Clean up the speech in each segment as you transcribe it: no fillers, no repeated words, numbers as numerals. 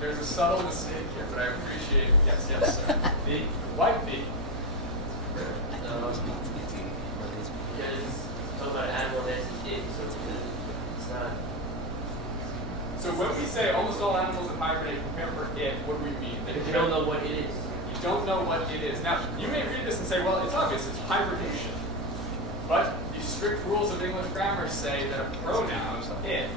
There's a subtle mistake here, but I appreciate it. Yes, sir. B. Why B? Yeah, it's talking about animal that's it, so it's not. So when we say almost all animals that hibernate prepare for it, what do we mean? If you don't know what it is. You don't know what it is. Now, you may read this and say, well, it's obvious, it's hibernation. But the strict rules of English grammar say that a pronoun, it,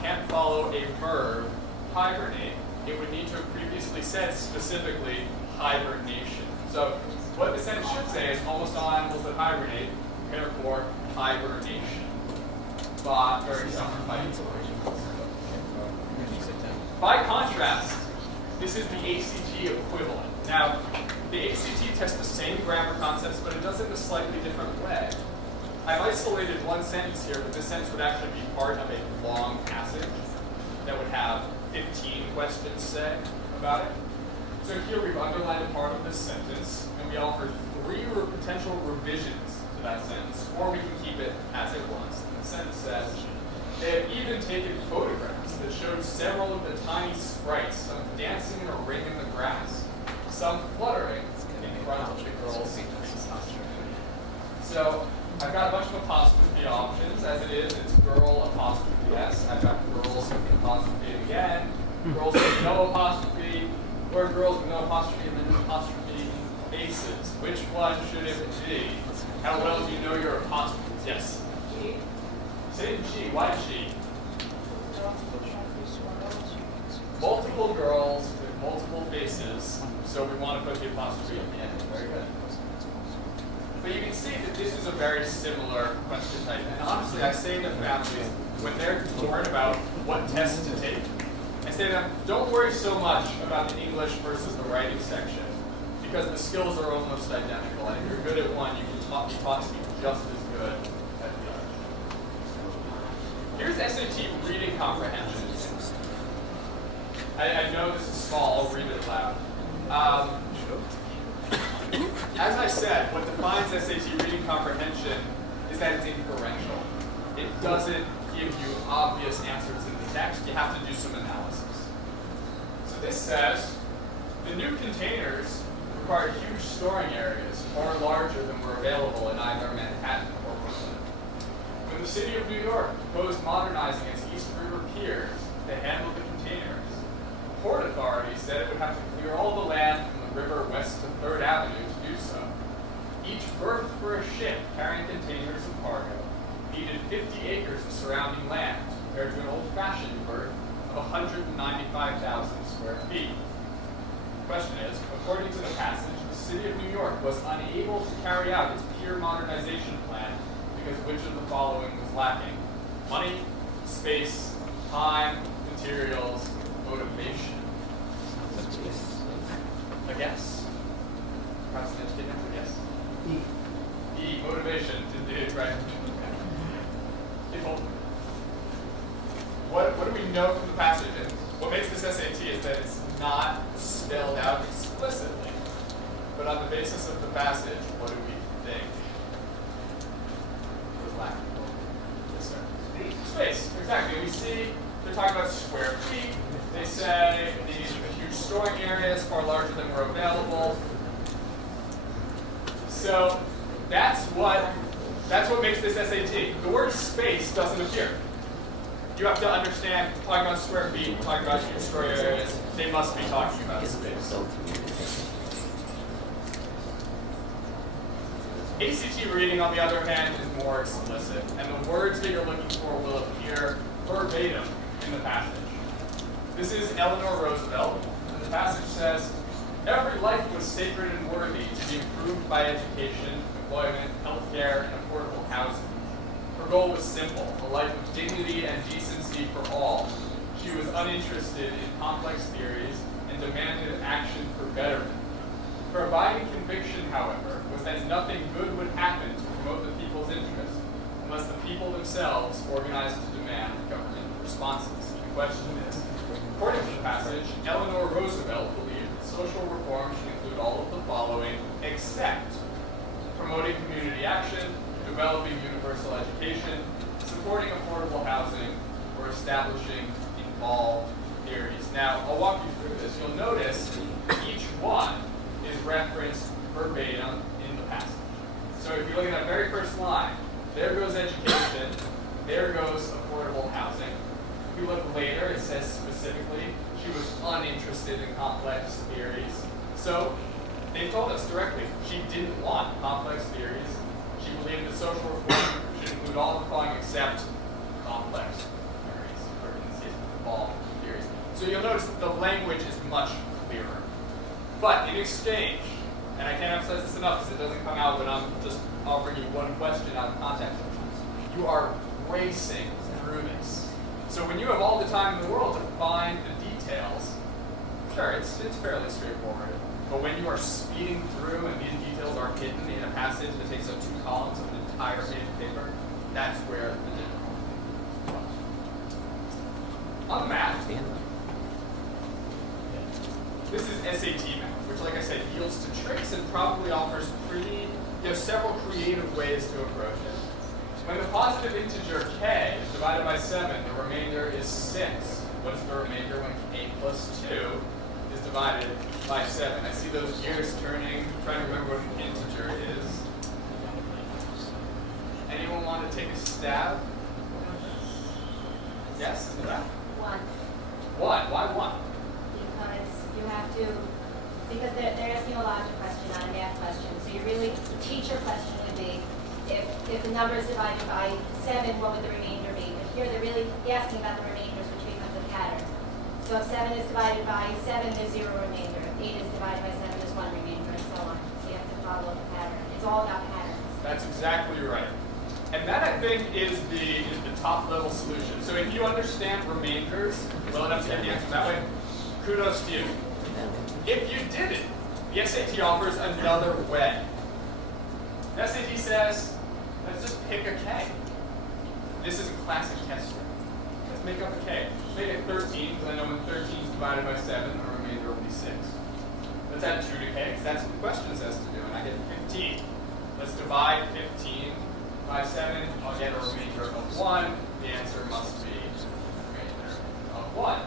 can't follow a verb, hibernate. It would need to have previously said specifically hibernation. So what the sentence should say is almost all animals that hibernate prepare for hibernation. But very by contrast, this is the ACT equivalent. Now, the ACT tests the same grammar concepts, but it does it in a slightly different way. I've isolated one sentence here, but this sentence would actually be part of a long passage that would have 15 questions, say, about it. So here we've underlined a part of this sentence, and we offer 3 potential revisions to that sentence, or we can keep it as it was. And the sentence says, they have even taken photographs that showed several of the tiny sprites, some dancing in a ring in the grass, some fluttering in front of the girls. So I've got a bunch of apostrophe options. As it is, it's girl apostrophe S. I've got girls with apostrophe again, girls with no apostrophe, or girls with no apostrophe and then apostrophe faces. Which one should it be? How well do you know your apostrophes? Yes? Say G. Why G? Multiple girls with multiple faces, so we want to put the apostrophe at the end. Very good. But you can see that this is a very similar question type. And honestly, I say to families, when they're torn about what test to take, I say to them, don't worry so much about the English versus the writing section, because the skills are almost identical. And if you're good at one, you can be taught to be just as good at the other. Here's SAT reading comprehension. I know this is small, I'll read it aloud. As I said, what defines SAT reading comprehension is that it's inferential. It doesn't give you obvious answers in the text. You have to do some analysis. So this says, the new containers require huge storing areas, far larger than were available in either Manhattan or Brooklyn. When the city of New York proposed modernizing its East River piers to handle the containers, the Port Authority said it would have to clear all the land from the river west to 3rd Avenue to do so. Each berth for a ship carrying containers and cargo needed 50 acres of surrounding land, compared to an old-fashioned berth of 195,000 square feet. The question is, according to the passage, the city of New York was unable to carry out its pier modernization plan because which of the following was lacking? Money, space, time, materials, motivation. A guess? Perhaps an educated answer? Yes? E. E, motivation, indeed, right. What do we know from the passage? And what makes this SAT is that it's not spelled out explicitly. But on the basis of the passage, what do we think was lacking? Yes, sir. Space, exactly. We see they're talking about square feet. They say these huge storing areas, far larger than were available. So that's what makes this SAT. The word space doesn't appear. You have to understand, talking about square feet, talking about huge storing areas, they must be talking about space. ACT reading, on the other hand, is more explicit, and the words that you're looking for will appear verbatim in the passage. This is Eleanor Roosevelt, and the passage says, every life was sacred and worthy to be improved by education, employment, healthcare, and affordable housing. Her goal was simple, a life of dignity and decency for all. She was uninterested in complex theories and demanded action for betterment. Her abiding conviction, however, was that nothing good would happen to promote the people's interest unless the people themselves organized to demand government responses. The question is, according to the passage, Eleanor Roosevelt believed that social reform should include all of the following, except promoting community action, developing universal education, supporting affordable housing, or establishing involved theories. Now, I'll walk you through this. You'll notice each one is referenced verbatim in the passage. So if you look at that very first line, there goes education, there goes affordable housing. If you look later, it says specifically she was uninterested in complex theories. So they told us directly she didn't want complex theories. She believed that social reform should include all the following except complex theories, or in this case, involved theories. So you'll notice that the language is much clearer. But in exchange, and I can't emphasize this enough because it doesn't come out when I'm just offering you one question out of context, you are racing through this. So when you have all the time in the world to find the details, sure, it's fairly straightforward. But when you are speeding through and these details are hidden in a passage that takes up 2 columns of an entire page of paper, that's where the difficulty comes. On the map, this is SAT math, which, like I said, yields to tricks and probably offers several creative ways to approach it. When the positive integer k is divided by 7, the remainder is 6. What is the remainder when k plus 2 is divided by 7? I see those gears turning, trying to remember what an integer is. Anyone want to take a stab? Yes? In the back? 1. 1. Why 1? Because you have to, because they're asking a logic question, not a math question. So you really, the teacher question would be, if the number is divided by 7, what would the remainder be? But here they're really asking about the remainders, which becomes a pattern. So if 7 is divided by 7, there's 0 remainder. If 8 is divided by 7, there's 1 remainder, and so on. So you have to follow the pattern. It's all about patterns. That's exactly right. And that, I think, is the top level solution. So if you understand remainders well enough to get the answer that way, kudos to you. If you didn't, the SAT offers another way. The SAT says, let's just pick a K. This is a classic test script. Let's make up a K. Make it 13, because I know when 13 is divided by 7, the remainder will be 6. Let's add 2 to K, because that's what the question says to do, and I get 15. Let's divide 15 by 7. I'll get a remainder of 1. The answer must be a remainder of 1.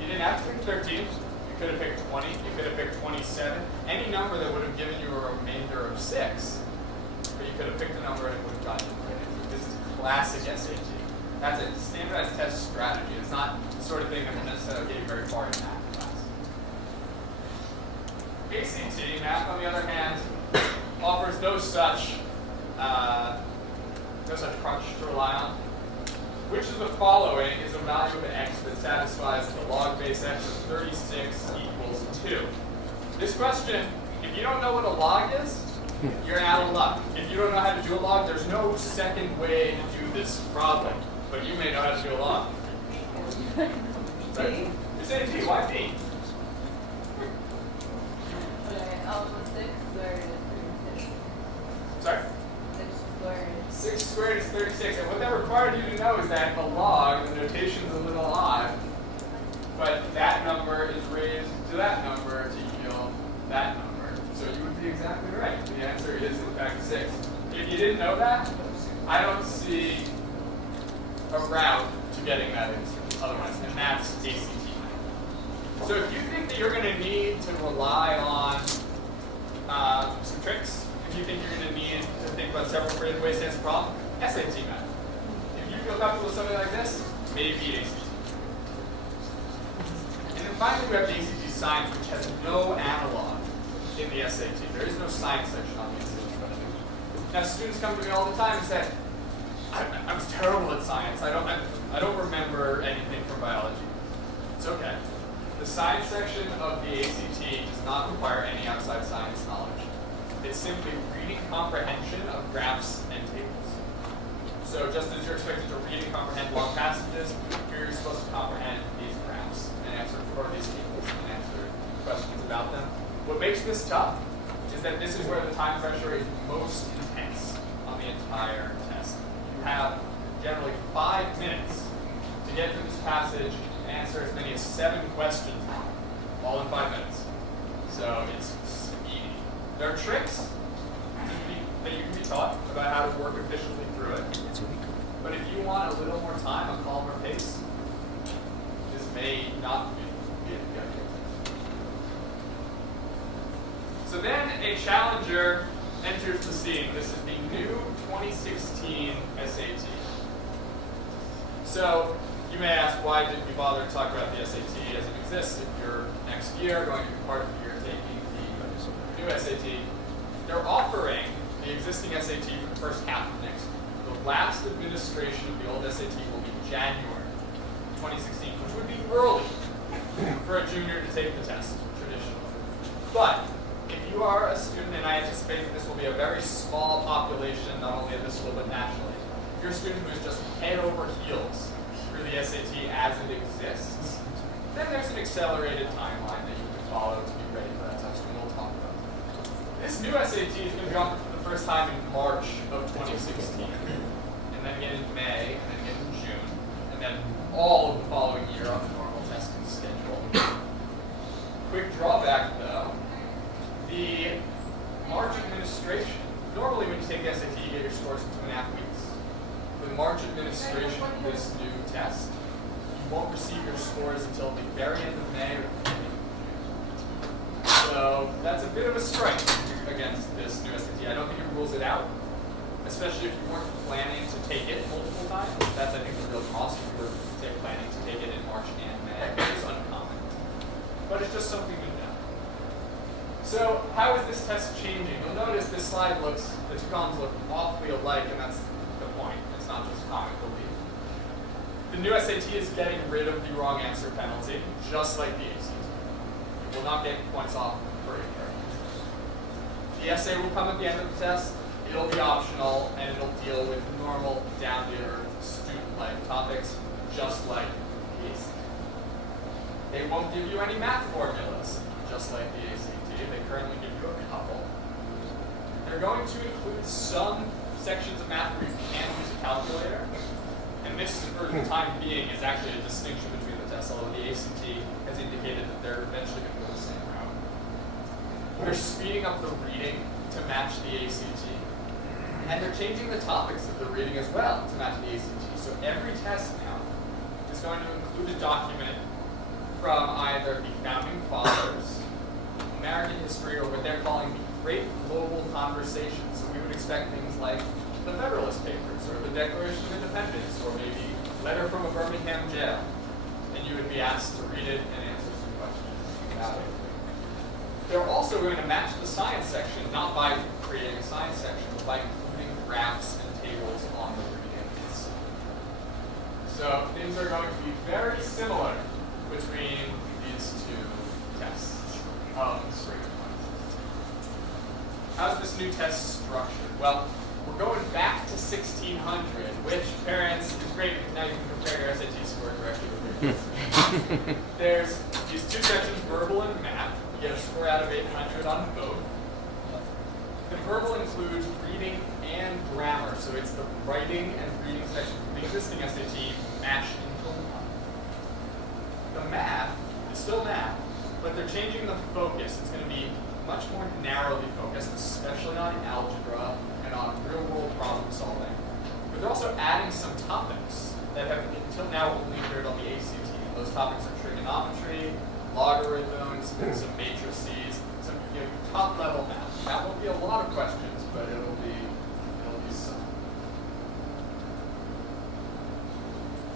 You didn't have to pick 13. You could have picked 20. You could have picked 27. Any number that would have given you a remainder of 6. But you could have picked a number and it would have gotten you the right answer. This is classic SAT. That's a standardized test strategy. It's not the sort of thing that will necessarily get you very far in math class. ACT, math, on the other hand, offers no such crunch to rely on. Which of the following is a value of x that satisfies the log base x of 36 equals 2? This question, if you don't know what a log is, you're out of luck. If you don't know how to do a log, there's no second way to do this problem. But you may know how to do a log. Sorry? You're saying B. Why B? Alpha 6 squared is 36. Sorry? 6 squared. 6 squared is 36. And what that required you to know is that the log, the notation's a little odd, but that number is raised to that number to yield that number. So you would be exactly right. The answer is, in fact, 6. If you didn't know that, I don't see a route to getting that answer otherwise, and that's ACT. So if you think that you're going to need to rely on some tricks, if you think you're going to need to think about several creative ways to answer a problem, SAT math. If you feel comfortable with something like this, maybe ACT. And then finally, we have the ACT Science, which has no analog in the SAT. There is no science section on the SAT. Now, students come to me all the time and say, I was terrible at science. I don't remember anything from biology. It's okay. The science section of the ACT does not require any outside science knowledge. It's simply reading comprehension of graphs and tables. So just as you're expected to read and comprehend long passages, you're supposed to comprehend these graphs and answer for these tables and answer questions about them. What makes this tough is that this is where the time pressure is most intense on the entire test. You have generally 5 minutes to get through this passage and answer as many as 7 questions, all in 5 minutes. So it's speedy. There are tricks that you can be taught about how to work efficiently through it. But if you want a little more time, a calmer pace, this may may not be the ideal test. So then a challenger enters the scene. This is the new 2016 SAT. So you may ask, why did we bother to talk about the SAT as it exists if you're next year going to be part of the year taking the new SAT? They're offering the existing SAT for the first half of next year. The last administration of the old SAT will be January 2016, which would be early for a junior to take the test, traditionally. But if you are a student, and I anticipate that this will be a very small population, not only at this school but nationally, if you're a student who is just head over heels through the SAT as it exists, then there's an accelerated timeline that you can follow to be ready for that test, and we'll talk about that. This new SAT is going to be offered for the first time in March of 2016, and then again in May, and then again in June, and then all of the following year on the normal testing schedule. Quick drawback, though. The March administration, normally when you take the SAT, you get your scores in 2.5 weeks. The March administration of this new test, you won't receive your scores until the very end of May or the beginning of June. So that's a bit of a strike against this new SAT. I don't think it rules it out, especially if you weren't planning to take it multiple times. That's, I think, the real cost if you were planning to take it in March and May, which is uncommon. But it's just something to know. So how is this test changing? You'll notice this slide the two columns look awfully alike, and that's the point. It's not just comic relief. The new SAT is getting rid of the wrong answer penalty, just like the ACT. You will not get points off for incorrect answers. The essay will come at the end of the test. It'll be optional, and it'll deal with normal, down-to-earth, student-like topics, just like the ACT. They won't give you any math formulas, just like the ACT. They currently give you a couple. They're going to include some sections of math where you can use a calculator. And this, for the time being, is actually a distinction between the tests, although the ACT has indicated that they're eventually going to go the same route. They're speeding up the reading to match the ACT. And they're changing the topics of the reading as well to match the ACT. So every test now is going to include a document from either the Founding Fathers, American history, or what they're calling the Great Global Conversation. So we would expect things like the Federalist Papers, or the Declaration of Independence, or maybe Letter from a Birmingham Jail. And you would be asked to read it and answer some questions about it. They're also going to match the science section, not by creating a science section, but by including graphs and tables on the reading itself. So things are going to be very similar between these two tests of spring classes. How's this new test structured? Well, we're going back to 1600, which, parents, is great because now you can compare your SAT score directly with your test. There's these two sections, verbal and math. You get a score out of 800 on both. The verbal includes reading and grammar, so it's the writing and reading section from the existing SAT mashed into one. The math is still math, but they're changing the focus. It's going to be much more narrowly focused, especially on algebra and on real-world problem solving. But they're also adding some topics that have until now only appeared on the ACT. Those topics are trigonometry, logarithms, and some matrices, some top-level math. That won't be a lot of questions, but it'll be some.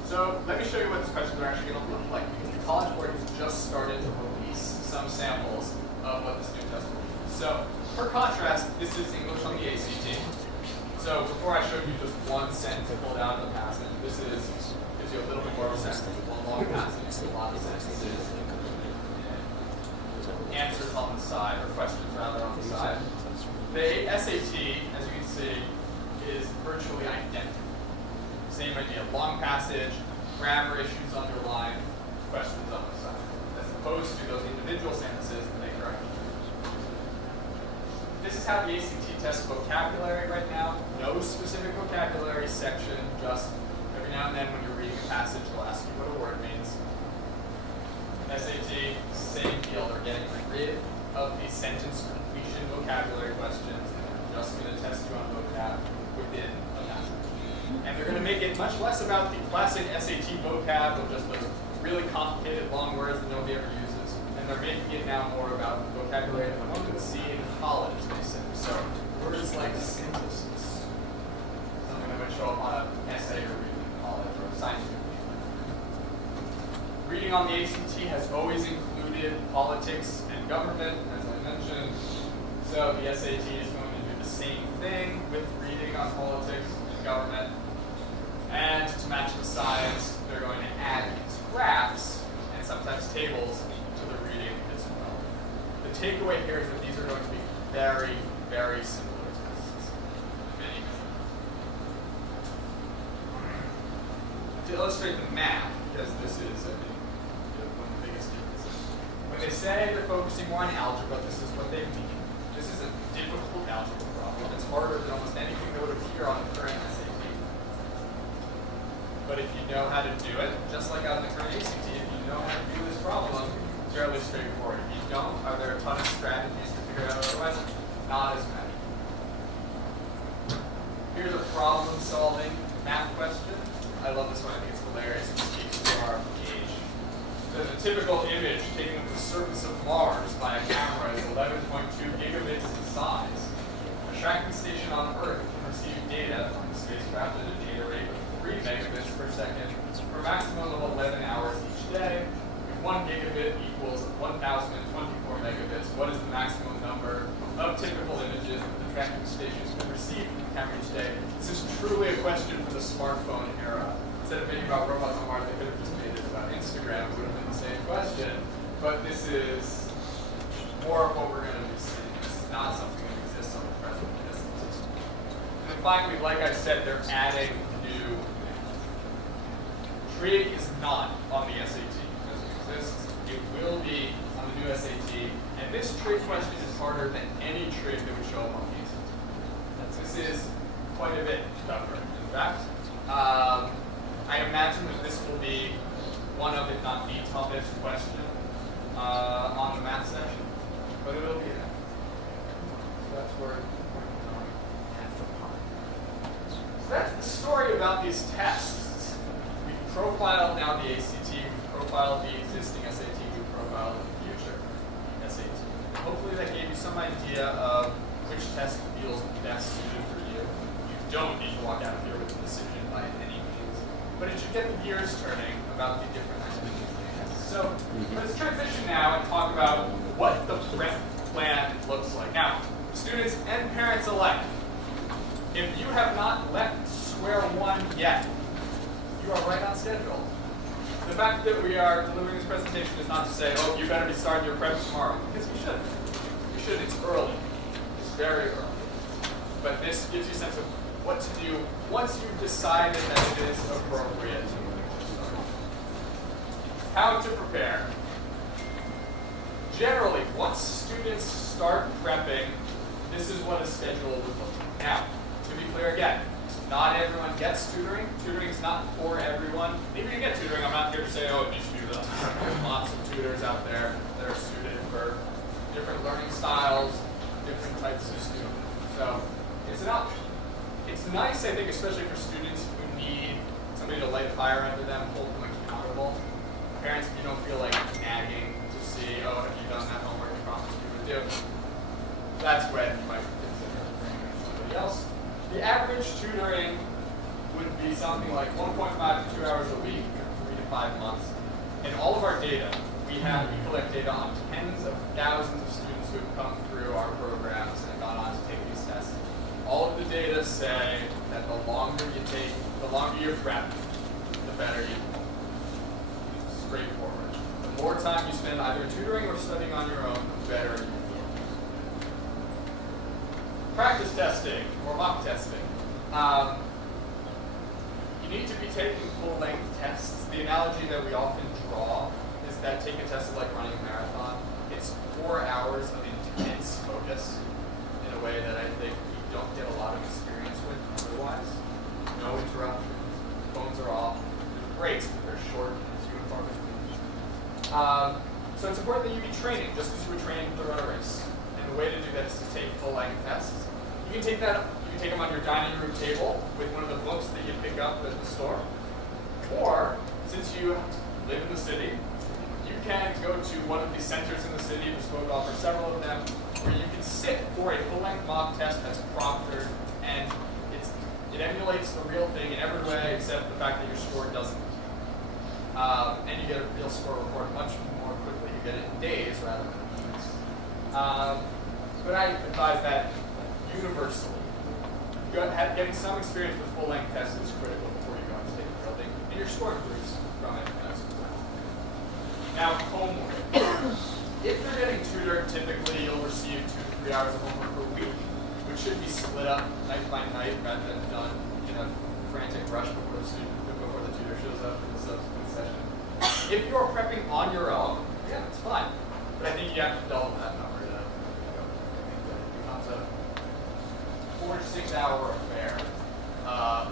So let me show you what these questions are actually going to look like, because the College Board has just started to release some samples of what this new test will be. So for contrast, this is English on the ACT. So before I showed you just one sentence pulled out of the passage, this gives you a little bit more of a sense of one long passage, a lot of sentences, answers on the side, or questions rather on the side. The SAT, as you can see, is virtually identical. Same idea, long passage, grammar issues underlined, questions on the side, as opposed to those individual sentences that they correct. This is how the ACT tests vocabulary right now. No specific vocabulary section, just every now and then when you're reading a passage, they'll ask you what a word means. SAT, same deal. They're getting rid of the sentence completion vocabulary questions, and they're just going to test you on vocab within a passage. And they're going to make it much less about the classic SAT vocab of just those really complicated long words that nobody ever uses, and they're making it now more about vocabulary that one would see in college, they say. So words like synthesis, something that would show up on an essay or reading in college or a science fiction. Reading on the ACT has always included politics and government, as I mentioned. So the SAT is going to do the same thing with reading on politics and government. And to match the science, they're going to add these graphs and sometimes tables to the reading as well. The takeaway here is that these are going to be very, very similar tests. Many. To illustrate the math, because this is, I think, one of the biggest differences. When they say they're focusing more on algebra, this is what they mean. This is a difficult algebra problem. It's harder than almost anything that would appear on the current SAT. But if you know how to do it, just like on the current ACT, if you know how to do this problem, it's fairly straightforward. If you don't, are there a ton of strategies to figure it out otherwise? Not as many. Here's a problem-solving math question. I love this one. I think it's hilarious. It speaks to our age. So the typical image taken of the surface of Mars by a camera is 11.2 gigabits in size. A tracking station on Earth can receive data from the spacecraft at a data rate of 3 megabits per second for a maximum of 11 hours each day. If 1 gigabit equals 1,024 megabits, what is the maximum number of typical images that the tracking stations can receive from the camera each day? This is truly a question for the smartphone era. Instead of thinking about robots on Mars, they could have just made it about Instagram. It would have been the same question. But this is more of what we're going to be seeing. This is not something that exists on the present system. And then finally, like I said, they're adding new trig is not on the SAT. It doesn't exist. It will be on the new SAT. And this trig question is harder than any trig that would show up on the ACT. This is quite a bit tougher. In fact, I imagine that this will be one of, if not the toughest question on the math session. But it will be that. So that's where we're going after part. So that's the story about these tests. We've profiled now the ACT, we've profiled the existing SAT, we've profiled the future SAT. Hopefully that gave you some idea of which test feels best suited for you. You don't need to walk out of here with a decision by any means, but it should get the gears turning about the different activities of the tests. So let's transition now and talk about what the prep plan looks like. Now, students and parents alike, if you have not left square one yet, you are right on schedule. The fact that we are delivering this presentation is not to say, oh, you better be starting your prep tomorrow, because you should. You should. It's early. It's very early. But this gives you a sense of what to do once you've decided that it is appropriate to start. How to prepare. Generally, once students start prepping, this is what a schedule would look like. Now, to be clear again, not everyone gets tutoring. Tutoring is not for everyone. Maybe you get tutoring. I'm not here to say, oh, you should do that. There's lots of tutors out there that are suited for different learning styles, different types of students. So it's an option. It's nice, I think, especially for students who need somebody to light a fire under them, hold them accountable. Parents, if you don't feel like nagging to see, oh, have you done that homework you promised you would do? That's when you might consider bringing in somebody else. The average tutoring would be something like 1.5 to 2 hours a week, 3 to 5 months. In all of our data, we collect data on tens of thousands of students who have come through our programs and gone on to take these tests. All of the data say that the longer you prep, the better you do. Straightforward. The more time you spend either tutoring or studying on your own, the better you do. Practice testing or mock testing. You need to be taking full-length tests. The analogy that we often draw is that taking a test is like running a marathon. It's 4 hours of intense focus in a way that I think you don't get a lot of experience with otherwise. No interruptions, phones are off. There's breaks, but they're short and few and far between. So it's important that you be training just as you would train to run a race. And the way to do that is to take full-length tests. You can take them on your dining room table with one of the books that you pick up at the store. Or, since you live in the city, you can go to one of these centers in the city, Bespoke offers several of them, where you can sit for a full-length mock test that's proctored, and it emulates the real thing in every way except the fact that your score doesn't. And you get a real score report much more quickly. You get it in days rather than weeks. But I advise that universally. Getting some experience with full-length tests is critical before you go into state building, and your score improves from it as well. Now, homework. If you're getting tutored, typically you'll receive 2 to 3 hours of homework per week, which should be split up night by night rather than done in a frantic rush before the tutor shows up for the subsequent session. If you're prepping on your own, yeah, that's fine. But I think you have to double that number to go. It becomes a 4 to 6 hour affair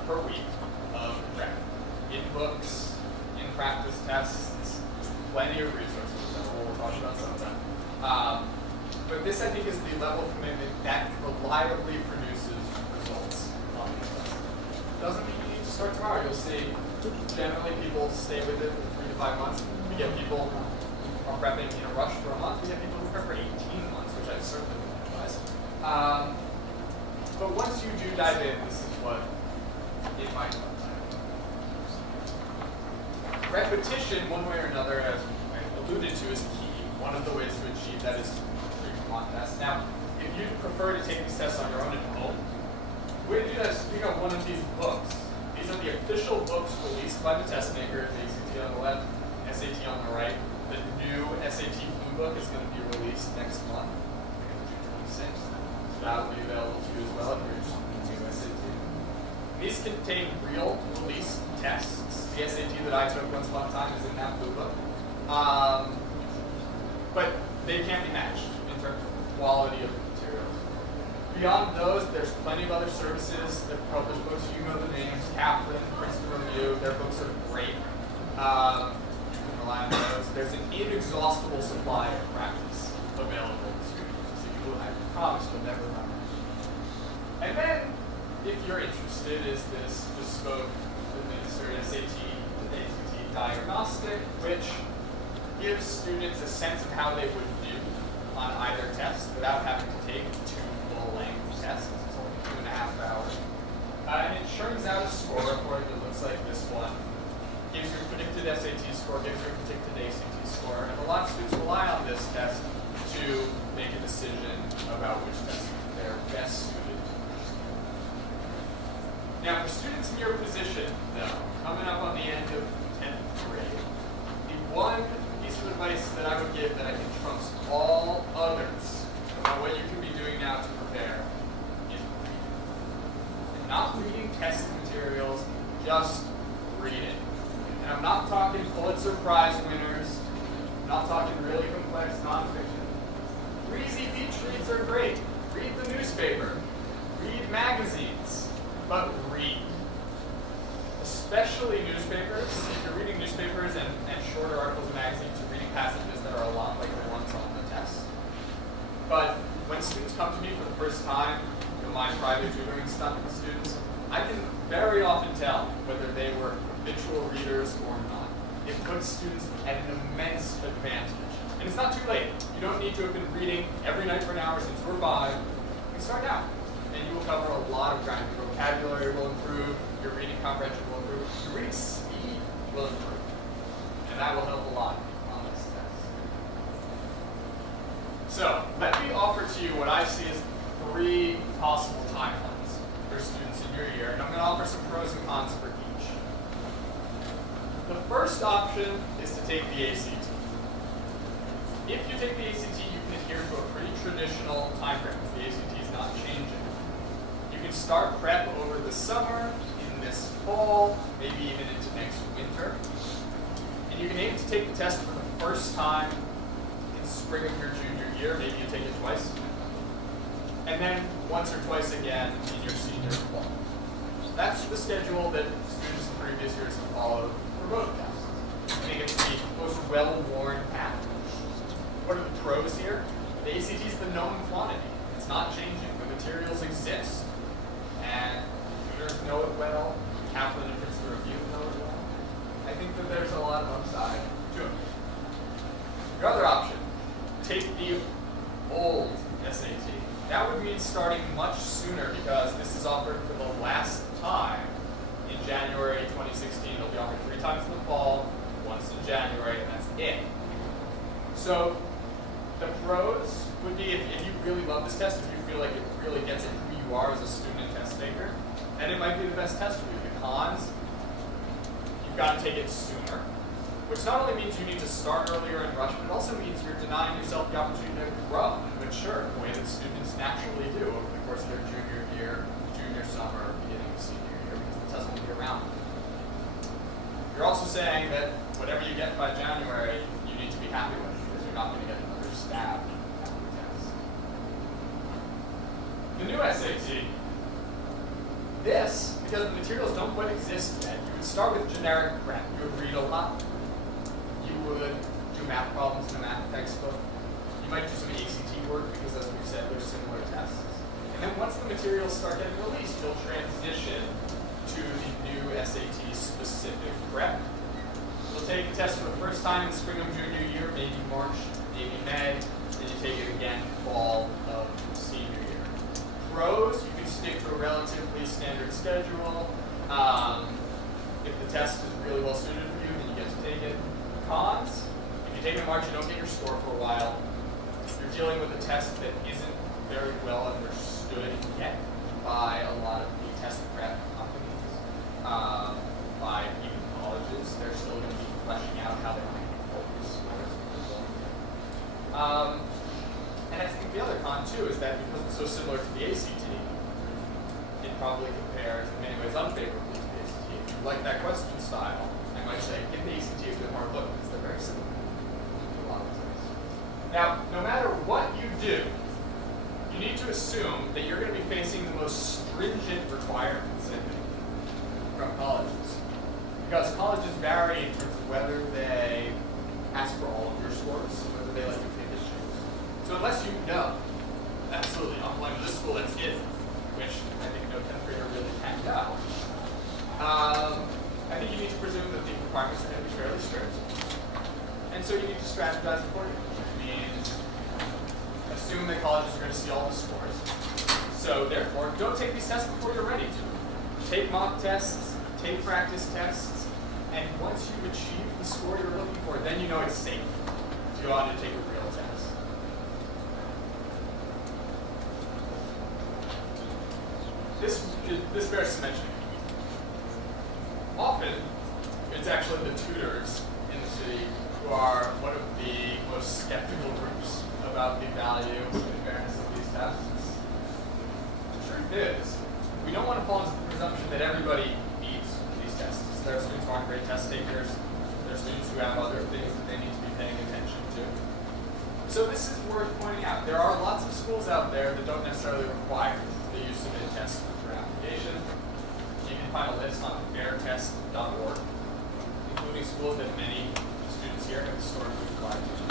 per week of prep. In books, in practice tests, plenty of resources that we'll talk about sometime. But this, I think, is the level of commitment that reliably produces results on these tests. Doesn't mean you need to start tomorrow. You'll see generally people stay with it for 3 to 5 months. We get people who are prepping in a rush for a month. We get people who prep for 18 months, which I certainly wouldn't advise. But once you do dive in, this is what it might look like. Repetition, one way or another, as I alluded to, is key. One of the ways to achieve that is frequent mock tests. Now, if you prefer to take these tests on your own at home, the way to do that is pick up one of these books. These are the official books released by the test maker, the ACT on the left, SAT on the right. The new SAT Blue Book is going to be released next month, June 26th. So that will be available to you as well if you're interested in the new SAT. These contain real release tests. The SAT that I took once upon a time is in that Blue Book. But they can't be matched in terms of quality of the materials. Beyond those, there's plenty of other services that publish books. You know the names, Kaplan, Princeton Review. Their books are great. You can rely on those. There's an inexhaustible supply of practice available to students. So you will, I promise, you'll never run out. And then, if you're interested, is this bespoke administered SAT to ACT diagnostic, which gives students a sense of how they would do on either test without having to take 2 full-length tests. It's only 2.5 hours. And it churns out a score report that looks like this one. Gives your predicted SAT score, gives your predicted ACT score, and a lot of students rely on this test to make a decision about which test they're best suited to. Now, for students in your position, though, coming up on the end of 10th grade, the one piece of advice that I would give that I think trumps all others about what you can be doing now to prepare is reading. And not reading test materials, just reading. And I'm not talking Pulitzer Prize winners, I'm not talking really complex nonfiction. Breezy beach reads are great. Read the newspaper, read magazines, but read. Especially newspapers. If you're reading newspapers and shorter articles in magazines, you're reading passages that are a lot like the ones on the test. But when students come to me for the first time, my private tutoring stuff with students, I can very often tell whether they were habitual readers or not. It puts students at an immense advantage. And it's not too late. You don't need to have been reading every night for an hour since you were 5. You can start now. And you will cover a lot of ground. Your vocabulary will improve, your reading comprehension will improve, your reading speed will improve. And that will help a lot on this test. So, let me offer to you what I see as 3 possible timelines for students in your year, and I'm going to offer some pros and cons for each. The first option is to take the ACT. If you take the ACT, you can adhere to a pretty traditional time frame, because the ACT is not changing. You can start prep over the summer, in this fall, maybe even into next winter. And you can aim to take the test for the first time in spring of your junior year. Maybe you take it twice. And then once or twice again in your senior fall. That's the schedule that students in previous years have followed for both tests. I think it's the most well-worn path. What are the pros here? The ACT is the known quantity. It's not changing. The materials exist. And tutors know it well. Kaplan and Princeton Review know it well. I think that there's a lot of upside to it. Your other option, take the old SAT. That would mean starting much sooner because this is offered for the last time in January 2016. It'll be offered 3 times in the fall, once in January, and that's it. So the pros would be if you really love this test, if you feel like it really gets at who you are as a student and test taker, and it might be the best test for you. The cons, you've got to take it sooner, which not only means you need to start earlier and rush, but it also means you're denying yourself the opportunity to grow and mature the way that students naturally do over the course of their junior year, junior summer, beginning of senior year, because the test will be around. You're also saying that whatever you get by January, you need to be happy with, because you're not going to get another stab at the test. The new SAT, this, because the materials don't quite exist yet, you would start with generic prep. You would read a lot. You would do math problems in a math textbook. You might do some ACT work because, as we said, there's similar tests. And then once the materials start getting released, you'll transition to the new SAT-specific prep. You'll take the test for the first time in spring of junior year, maybe March, maybe May, then you take it again fall of senior year. Pros, you can stick to a relatively standard schedule. If the test is really well suited for you, then you get to take it. Cons, if you take it in March, you don't get your score for a while. You're dealing with a test that isn't very well understood yet by a lot of the test prep companies, by even colleges. They're still going to be fleshing out how they might focus scores. And I think the other con, too, is that because it's so similar to the ACT, it probably compares in many ways unfavorably to the ACT. If you like that question style, I might say, give the ACT a good hard look, because they're very similar to a lot of things. Now, no matter what you do, you need to assume that you're going to be facing the most stringent requirements, I think, from colleges. Because colleges vary in terms of whether they ask for all of your scores, whether they let you pick and choose. So unless you know, absolutely, I'm applying to this school, that's it, which I think no 10th grader really can know, I think you need to presume that the requirements are going to be fairly strict. And so you need to strategize accordingly. It means assume that colleges are going to see all the scores. So therefore, don't take these tests before you're ready to. Take mock tests, take practice tests, and once you've achieved the score you're looking for, then you know it's safe to go on to take a real test. This bears some mention. Often, it's actually the tutors in the city who are one of the most skeptical groups about the value and fairness of these tests. The truth is, we don't want to fall into the presumption that everybody needs these tests. There are students who aren't great test takers. There are students who have other things that they need to be paying attention to. So this is worth pointing out. There are lots of schools out there that don't necessarily require the use of a test for application. You can find a list on fairtest.org, including schools that many students here have historically applied to.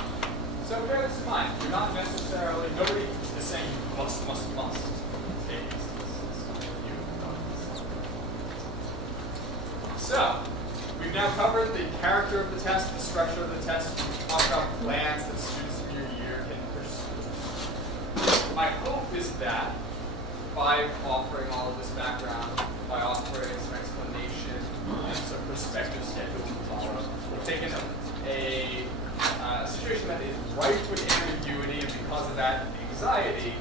So bear this in mind. You're not necessarily, nobody is saying you must take these tests. You don't. So, we've now covered the character of the test, the structure of the test. We've talked about plans that students in your year can pursue. My hope is that by offering all of this background, by offering some explanation and some perspective schedules to follow, we've taken a situation that is rife with ambiguity, and because of that, anxiety,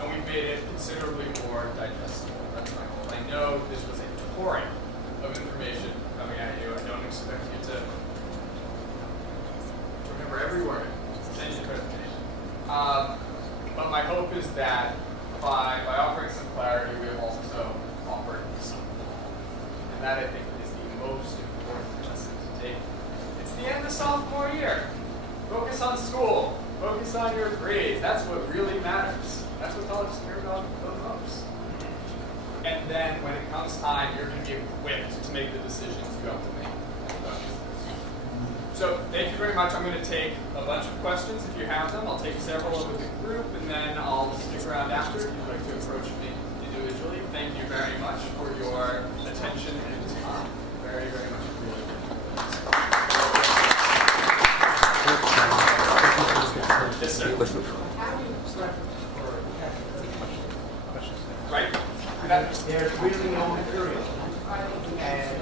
and we've made it considerably more digestible. That's my goal. I know this was a torrent of information coming at you. I don't expect you to remember every word in the presentation. But my hope is that by offering some clarity, we have also offered some calm. And that, I think, is the most important lesson to take. It's the end of sophomore year. Focus on school. Focus on your grades. That's what really matters. That's what colleges care about the most. And then when it comes time, you're going to be equipped to make the decisions you have to make. So thank you very much. I'm going to take a bunch of questions if you have them. I'll take several with the group, and then I'll stick around after if you'd like to approach me individually. Thank you very much for your attention and time. Very, very much appreciated. Yes, sir. How do you select for Right? That- there's really no material? And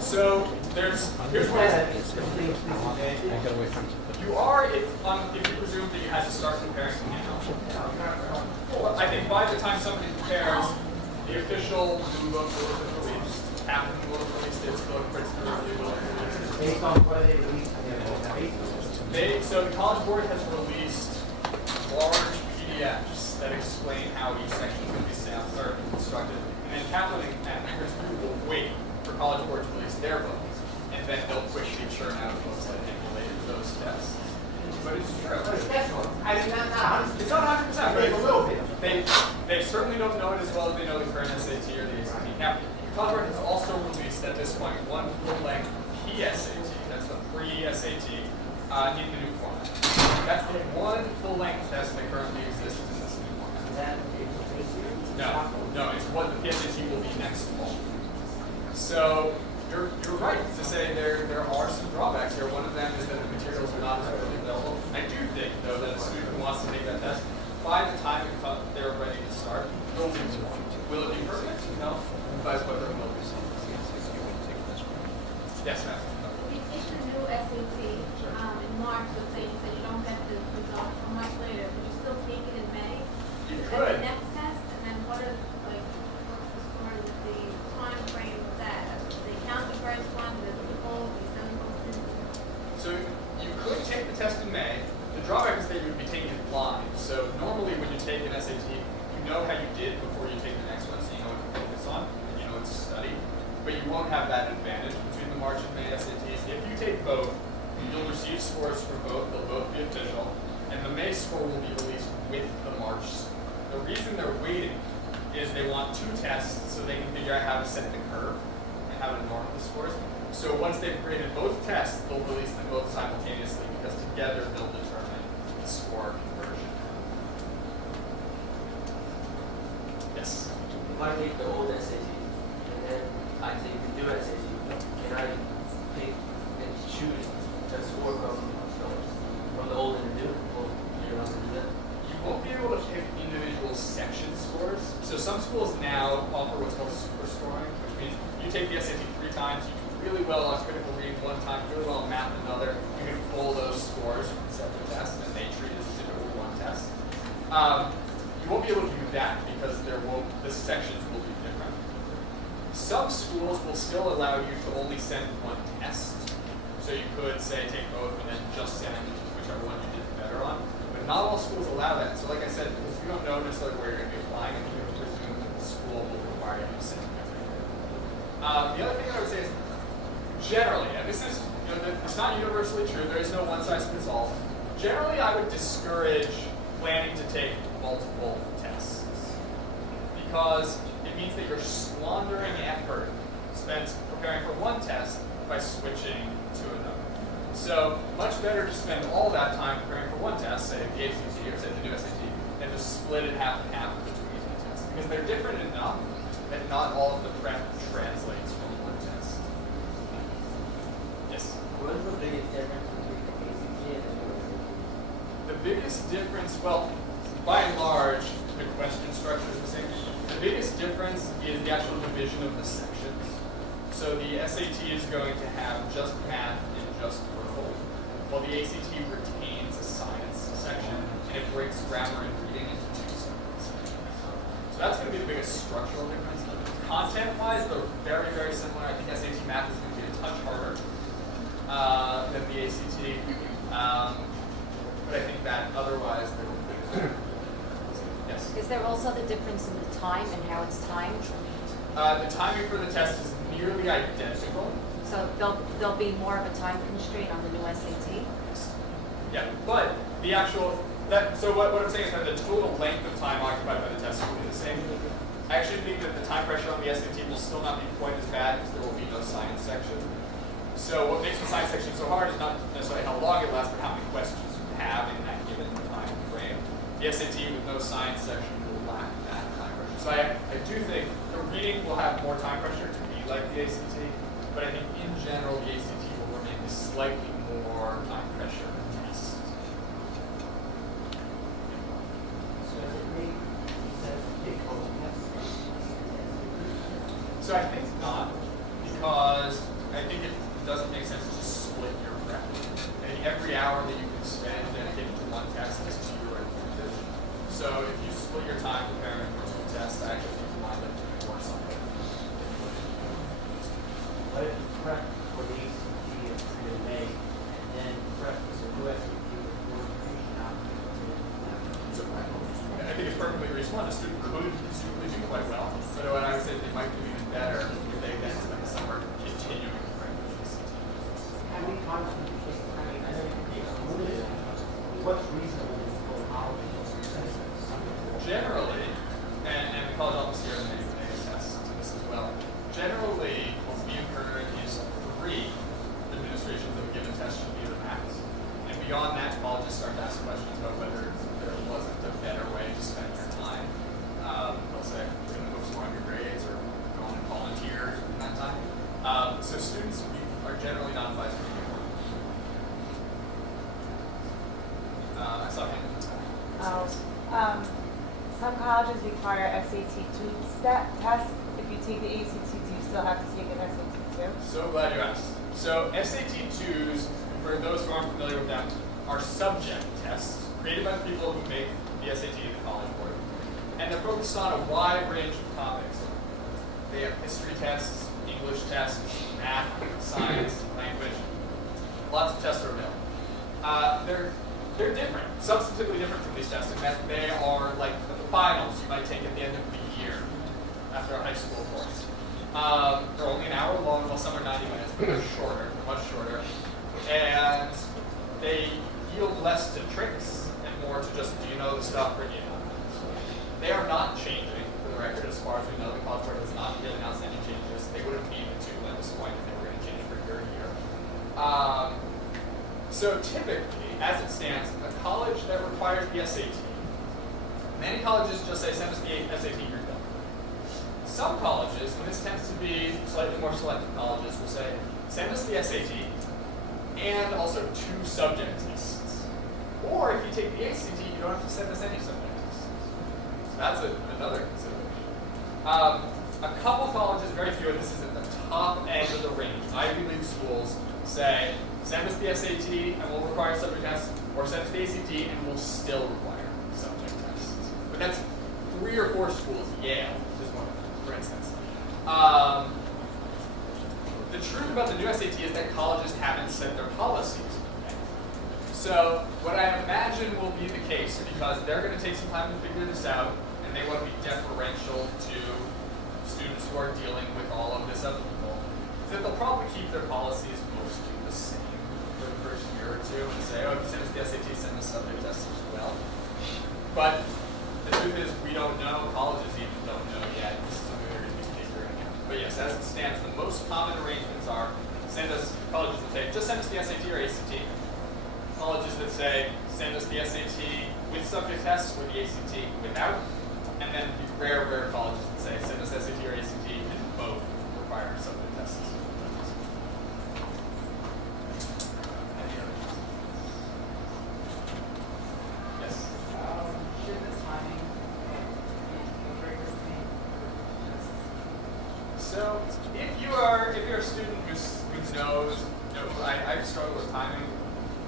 so here's what you are if you presume that you had to start comparing now. Well, I think by the time somebody compares, the official blue book will have been released. Half of them will have released its book, Princeton Review will have released its book. based on whether they release So the College Board has released large PDFs that explain how each section can be constructed. And then Kaplan and Princeton will wait for College Board to release their book. And then they'll quickly churn out books that emulate those tests. But it's true. I mean, not It's not 100%, but a little bit. they certainly don't know it as well as they know the current SAT or the ACT. Now, College Board has also released at this point one full-length PSAT, that's the pre-SAT, in the new format. That's the one full-length test that currently exists in this new format. No, it's what the PSAT will be next fall. So you're right to say there are some drawbacks here. One of them is that the materials are not readily available. I do think, though, that a student who wants to take that test, by the time they're ready to start, will be one. Will it be perfect? No. But there will be some. Yes, ma'am. If you take the new SAT in March, let's say you said you don't get the results so much later, but you still take it in May? You Is that could. the next test? And then what's the sort of the time frame of that? They count the first one, the people, they send them both in? So you could take the test in May. The drawback is that you would be taking it blind. So normally when you take an SAT, you know how you did before you take the next one, so you know what to focus on, and you know what to study. But you won't have that advantage between the March and May SATs. If you take both, you'll receive scores for both. They'll both be official. And the May score will be released with the March. The reason they're waiting is they want two tests so they can figure out how to set the curve and how to norm the scores. So once they've graded both tests, they'll release them both simultaneously because together they'll determine the score conversion. Yes? If I take the old SAT and then I take the new SAT, can I pick and choose the score from the old and the new? Or you're not going to do that? You won't be able to pick individual section scores. So some schools now offer what's called super scoring, which means you take the SAT 3 times, you do really well on critical reading one time, really well on math another. You can pull those scores from separate tests, and they treat it as if it were one test. You won't be able to do that because the sections will be different. Some schools will still allow you to only send one test. So you could say take both and then just send whichever one you did better on. But not all schools allow that. So like I said, because you don't know necessarily where you're going to be applying, and you presume that the school will require you to send everything. The other thing that I would say is generally, and this is, it's not universally true, there is no one size fits all. Generally, I would discourage planning to take multiple tests because it means that you're squandering effort spent preparing for one test by switching to another. So much better to spend all that time preparing for one test, say the ACT or say the new SAT, than to split it half and half between the tests because they're different enough that not all of the prep translates from one test. Yes? What is the biggest difference between the ACT and the new SAT? The biggest difference, well, by and large, the question structure is the same. The biggest difference is the actual division of the sections. So the SAT is going to have just math and just verbal, while the ACT retains a science section, and it breaks grammar and reading into 2 separate sections. So that's going to be the biggest structural difference. Content-wise, they're very, very similar. I think SAT math is going to be a touch harder than the ACT. But I think that otherwise they're the biggest difference. Yes? Is there also the difference in the time and how it's timed? The timing for the test is nearly identical. So there'll be more of a time constraint on the new SAT? Yeah, but the actual, so what I'm saying is that the total length of time occupied by the test will be the same. I actually think that the time pressure on the SAT will still not be quite as bad because there will be no science section. So what makes the science section so hard is not necessarily how long it lasts, but how many questions you have in that given time frame. The SAT with no science section will lack that time pressure. So I do think the reading will have more time pressure to be like the ACT, but I think in general the ACT will remain a slightly more time pressure test. So I think not, because I think it doesn't make sense to split your prep. I think every hour that you can spend dedicated to one test is to your advantage. So if you split your time preparing for two tests, I actually think you wind up doing more something. What if you prep for the ACT in May, and then prep for the new SAT before finishing out? So I think it's perfectly reasonable, and a student could presumably do quite well. But what I would say is they might do even better if they then spend the summer continuing to prep for the ACT. How many times do you take, I mean, I know you can take a limited, what's reasonable for college? Generally, and the college office here may attest to this as well, generally what we encourage is 3 administrations of a given test should be the max. And beyond that, colleges start to ask questions about whether there wasn't a better way to spend your time. They'll say, we're going to focus more on your grades or go on and volunteer in that time. So students are generally not advised to do more. I saw him. Some colleges require SAT 2-step test. If you take the ACT, do you still have to take an SAT 2? So glad you asked. So SAT 2s, for those who aren't familiar with them, are subject tests created by the people who make the SAT and the College Board. And they're focused on a wide range of topics. They have history tests, English tests, math, science, language. Lots of tests are available. They're different, substantively different from these tests in that they are like the finals you might take at the end of the year after a high school course. They're only an hour long, while some are 90 minutes, but they're shorter, much shorter. And they yield less to tricks and more to just, do you know the stuff or do you not? They are not changing, for the record, as far as we know. The College Board has not really announced any changes. They would have needed to at this point if they were going to change for a year. So typically, as it stands, a college that requires the SAT, many colleges just say, send us the SAT, you're done. Some colleges, and this tends to be slightly more selective colleges, will say, send us the SAT and also 2 subject tests. Or if you take the ACT, you don't have to send us any subject tests. So that's another consideration. A couple colleges, very few, and this is at the top end of the range, Ivy League schools say, send us the SAT and we'll require subject tests, or send us the ACT and we'll still require subject tests. But that's 3 or 4 schools. Yale is one of them, for instance. The truth about the new SAT is that colleges haven't set their policies yet. So what I imagine will be the case, because they're going to take some time to figure this out, and they want to be deferential to students who are dealing with all of this upheaval, is that they'll probably keep their policies mostly the same for the first year or 2 and say, oh, if you send us the SAT, send us subject tests as well. But the truth is, we don't know. Colleges even don't know yet. This is something they're going to be figuring out. But yes, as it stands, the most common arrangements are colleges that say, just send us the SAT or ACT. Colleges that say, send us the SAT with subject tests or the ACT without. And then the rare colleges that say, send us SAT or ACT and both require subject tests. Any other questions? Yes? Should the timing be greater speed? So if you're a student who knows, I struggle with timing,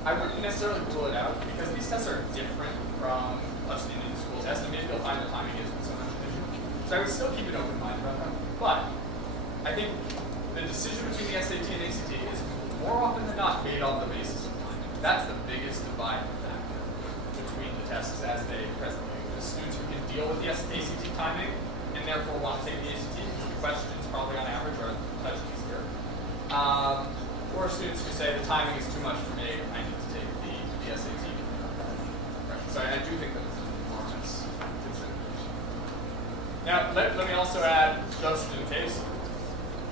I wouldn't necessarily rule it out, because these tests are different from a student school test, and maybe you'll find the timing isn't so much an issue. So I would still keep an open mind about them. But I think the decision between the SAT and ACT is more often than not made on the basis of timing. That's the biggest dividing factor between the tests as they presently exist. Students who can deal with the ACT timing and therefore want to take the ACT, questions probably on average are a touch easier. Or students who say the timing is too much for me, I need to take the SAT. So I do think that it's an enormous consideration. Now, let me also add, just in case,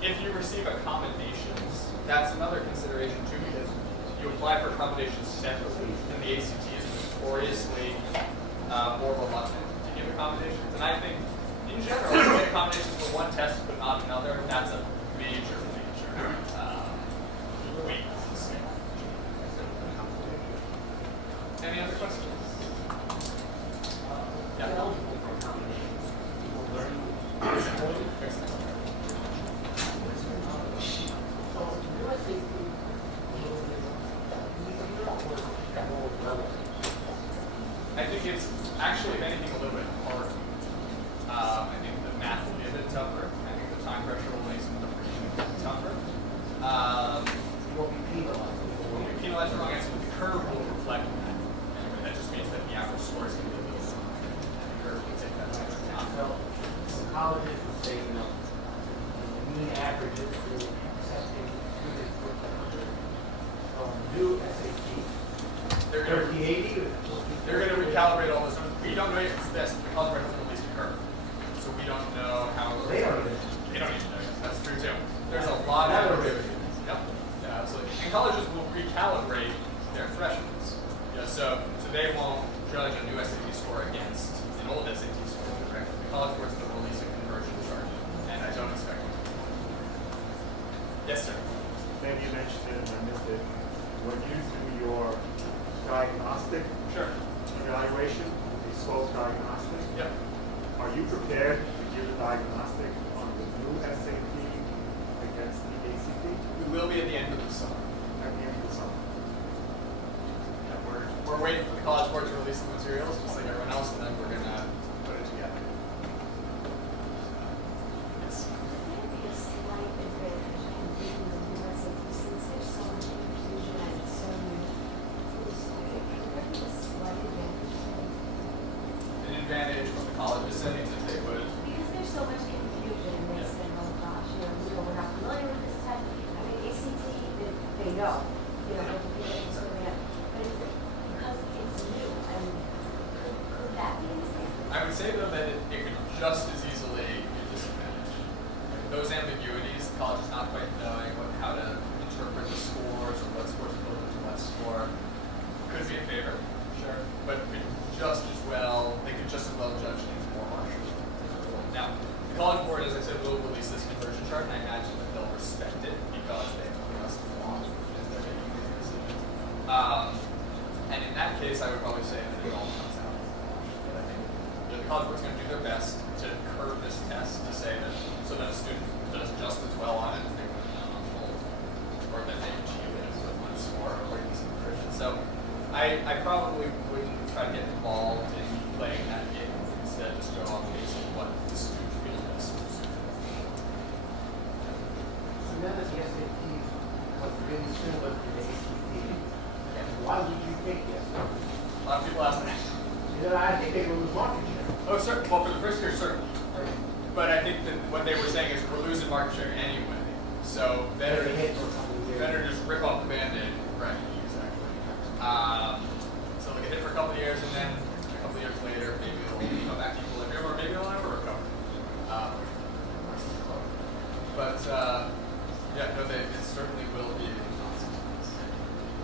if you receive accommodations, that's another consideration too, because you apply for accommodations separately, and the ACT is notoriously more reluctant to give accommodations. And I think, in general, if you get accommodations for one test but not another, that's a major weight on the scale. Any other questions? Yeah. I think it's actually, if anything, a little bit harder. I think the math will be a bit tougher. I think the time pressure will make some of the reading a bit tougher. You won't be penalized. When we penalize the wrong answer, the curve will reflect that. Anyway, that just means that the average score is going to be a little lower. And the curve will take that into account. So, some colleges would say, you know, the mean average is for accepting students with 100. So, new SAT, They're going to 3080 or They're going to recalibrate all this. We don't know yet because this, the college hasn't released a curve. So we don't know how. They don't even. They don't even know yet. That's true too. There's a lot of. Yep. Yeah, absolutely. And colleges will recalibrate their thresholds. Yeah, so they won't judge a new SAT score against an old SAT score. Correct? The college boards will release a conversion chart, and I don't expect it. Yes, sir. Maybe you mentioned it and I missed it. When you do your diagnostic evaluation, the SWOT diagnostic, Yep. are you prepared to give a diagnostic on the new SAT against the ACT We will be at the end of the summer. at the end of the summer? Yeah, we're waiting for the college board to release the materials, just like everyone else, and then we're gonna put it together. It's There may be a slight advantage in being the USAT since there's so much confusion and so new to the student. Could there be a slight advantage there? an advantage from the college is saying that they would. Because there's so much confusion and they say, oh gosh, we're not familiar with this test. I mean, ACT, they know, they can feel it, so they have. But is it because it's new and could that be an advantage? I would say though that it could just as easily be a disadvantage. Like, those ambiguities, the college is not quite knowing how to interpret the scores or what scores build into what score, could be in favor, sure, but could just as well, they could just as well judge things more harshly. Now, the college board, as I said, will release this conversion chart, and I imagine that they'll respect it because they know us as long as they're making these decisions. And in that case, I would probably say that it all comes out. But I think the college board's going to do their best to curve this test to say that so that a student does just as well on it as they would have done on full, or that they achieve an equivalent score according to some conversion. So I probably wouldn't try to get involved in playing that game. Instead, just go on based on what the student feels best for the student. So now that the SAT becomes really similar to the ACT, why would you take the SAT? A lot of people ask that. I think they will lose market share. Oh, certainly. Well, for the first year, certainly. But I think that what they were saying is we're losing market share anyway. So better Better hit for a couple of years. better just rip off the Band-Aid. Right, exactly. So they'll get hit for a couple of years, and then a couple of years later, maybe it'll come back to equilibrium, or maybe it'll never recover. But yeah, no, it certainly will be a consequence.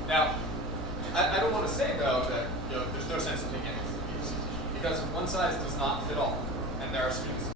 Now, I don't want to say though that there's no sense in taking it because one size does not fit all, and there are students